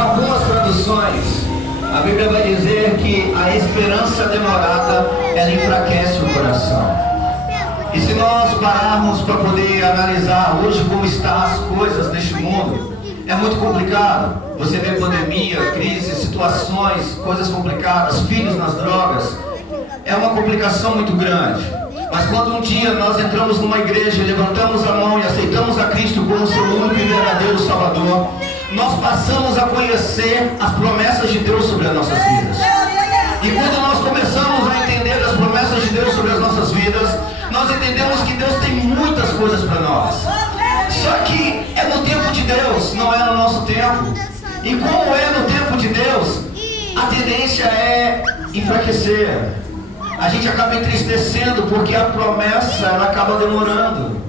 algumas traduções, a Bíblia vai dizer que a esperança demorada, ela enfraquece o coração. E se nós pararmos para poder analisar hoje como estão as coisas neste mundo, é muito complicado. Você vê pandemia, crise, situações, coisas complicadas, filhos nas drogas. É uma complicação muito grande. Mas quando um dia nós entramos numa igreja, levantamos a mão e aceitamos a Cristo como seu único e verdadeiro Salvador, nós passamos a conhecer as promessas de Deus sobre as nossas vidas. E quando nós começamos a entender as promessas de Deus sobre as nossas vidas, nós entendemos que Deus tem muitas coisas para nós. Só que é no tempo de Deus, não é no nosso tempo. E como é no tempo de Deus, a tendência é enfraquecer. A gente acaba entristecendo porque a promessa ela acaba demorando.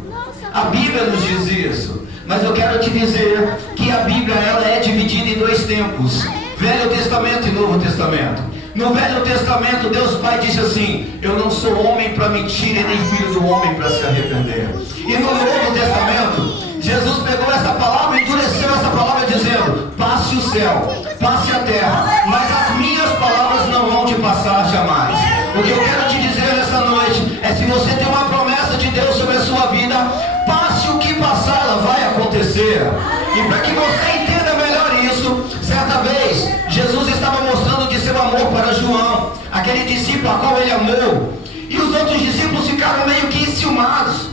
A Bíblia nos diz isso. Mas eu quero te dizer que a Bíblia ela é dividida em dois tempos: Velho Testamento e Novo Testamento. No Velho Testamento, Deus Pai disse assim: eu não sou homem para mentir e nem filho do homem para se arrepender. E no Novo Testamento, Jesus pegou essa palavra e endureceu essa palavra dizendo: passe o céu, passe a terra, mas as minhas palavras não vão te passar jamais. O que eu quero te dizer nessa noite é: se você tem uma promessa de Deus sobre a sua vida, passe o que passar, ela vai acontecer. E para que você entenda melhor isso, certa vez Jesus estava mostrando de seu amor para João, aquele discípulo a qual ele amou, e os outros discípulos ficaram meio que enciumados.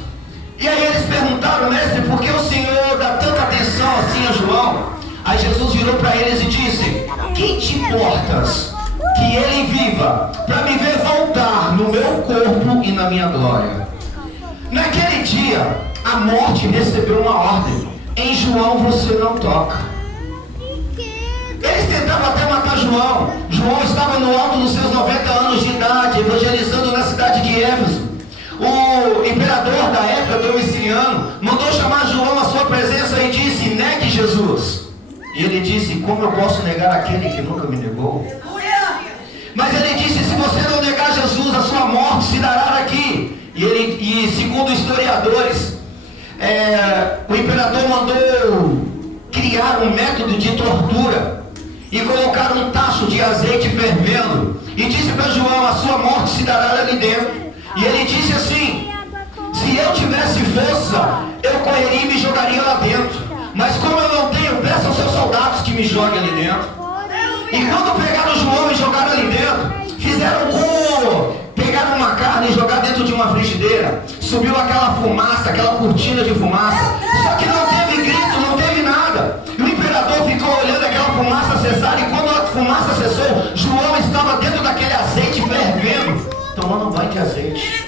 E aí eles perguntaram: mestre, por que o Senhor dá tanta atenção assim a João? Aí Jesus virou para eles e disse: que te importas que ele viva para me ver voltar no meu corpo e na minha glória? Naquele dia a morte recebeu uma ordem: em João você não toca. Eles tentavam até matar João. João estava no alto dos seus 90 anos de idade, evangelizando na cidade de Éfeso. O imperador da época, Domiciano, mandou chamar João à sua presença e disse: negue Jesus. E ele disse: como eu posso negar aquele que nunca me negou? Mas ele disse: se você não negar Jesus, a sua morte se dará aqui. E segundo historiadores, o imperador mandou criar um método de tortura e colocar um tacho de azeite fervendo e disse para João: a sua morte se dará ali dentro. E ele disse assim: se eu tivesse força, eu correria e me jogaria lá dentro, mas como eu não tenho, peça aos seus soldados que me joguem ali dentro. E quando pegaram João e jogaram ali dentro, fizeram como pegaram uma carne e jogar dentro de uma frigideira. Subiu aquela fumaça, aquela cortina de fumaça, só que não teve grito, não teve nada. E o imperador ficou olhando aquela fumaça cessar, e quando a fumaça cessou, João estava dentro daquele azeite fervendo, tomando um banho de azeite.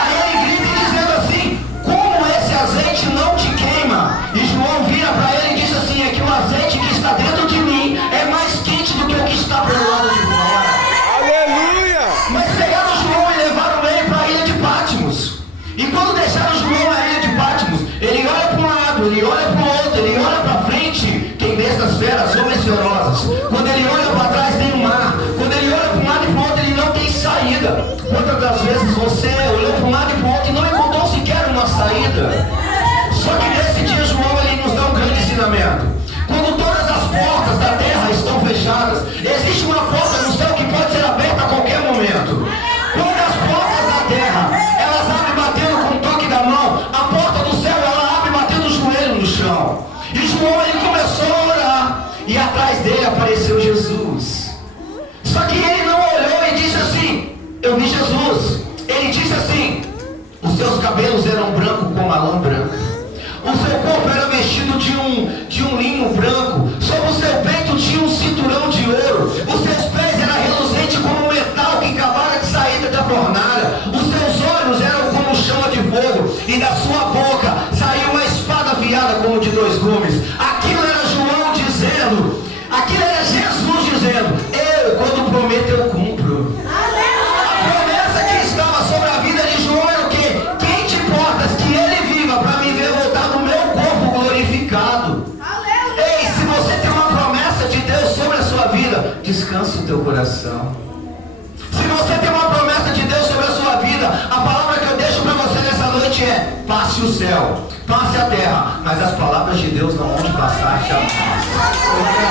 Aí ele grita dizendo assim: como esse azeite não te queima? E João vira para ele e diz assim: é que o azeite que está dentro de mim é mais quente do que o que está pelo lado de fora. Aleluia! Mas pegaram João e levaram ele para a ilha de Patmos. E quando deixaram João na ilha de Patmos, ele olha para um lado, ele olha para o outro, ele olha para frente, tem bestas feras, homens ferozes. Quando ele olha para trás, tem um mar. Quando ele olha para um lado e para o outro, ele não tem saída. Quantas das vezes você olhou para um lado e para o outro e não encontrou sequer uma saída? Só que nesse dia João ele nos dá um grande ensinamento. Quando todas as portas da terra estão fechadas, existe uma porta no céu que pode ser aberta a qualquer momento. Quando as portas da terra elas abrem batendo com o toque da mão, a porta do céu ela abre batendo o joelho no chão. E João ele começou a orar, e atrás dele apareceu Jesus. Só que ele não olhou e disse assim: eu vi Jesus. Ele disse assim: os seus cabelos eram brancos como a lã branca, o seu corpo era vestido de um linho branco, sobre o seu peito tinha um cinturão de ouro, os seus pés eram reluzentes como um metal que acabara de saída da fornalha, os seus olhos eram como chama de fogo, e da sua boca saiu uma espada afiada como de 2 gumes. Aquilo era João dizendo, aquilo era Jesus dizendo: eu, quando prometo, eu cumpro. A promessa que estava sobre a vida de João era o quê? Quem te importas que ele viva para me ver voltar no meu corpo glorificado? Ei, se você tem uma promessa de Deus sobre a sua vida, descanse o teu coração. Se você tem uma promessa de Deus sobre a sua vida, a palavra que eu deixo para você nessa noite é: passe o céu, passe a terra, mas as palavras de Deus não vão te passar jamais. eu agradeço.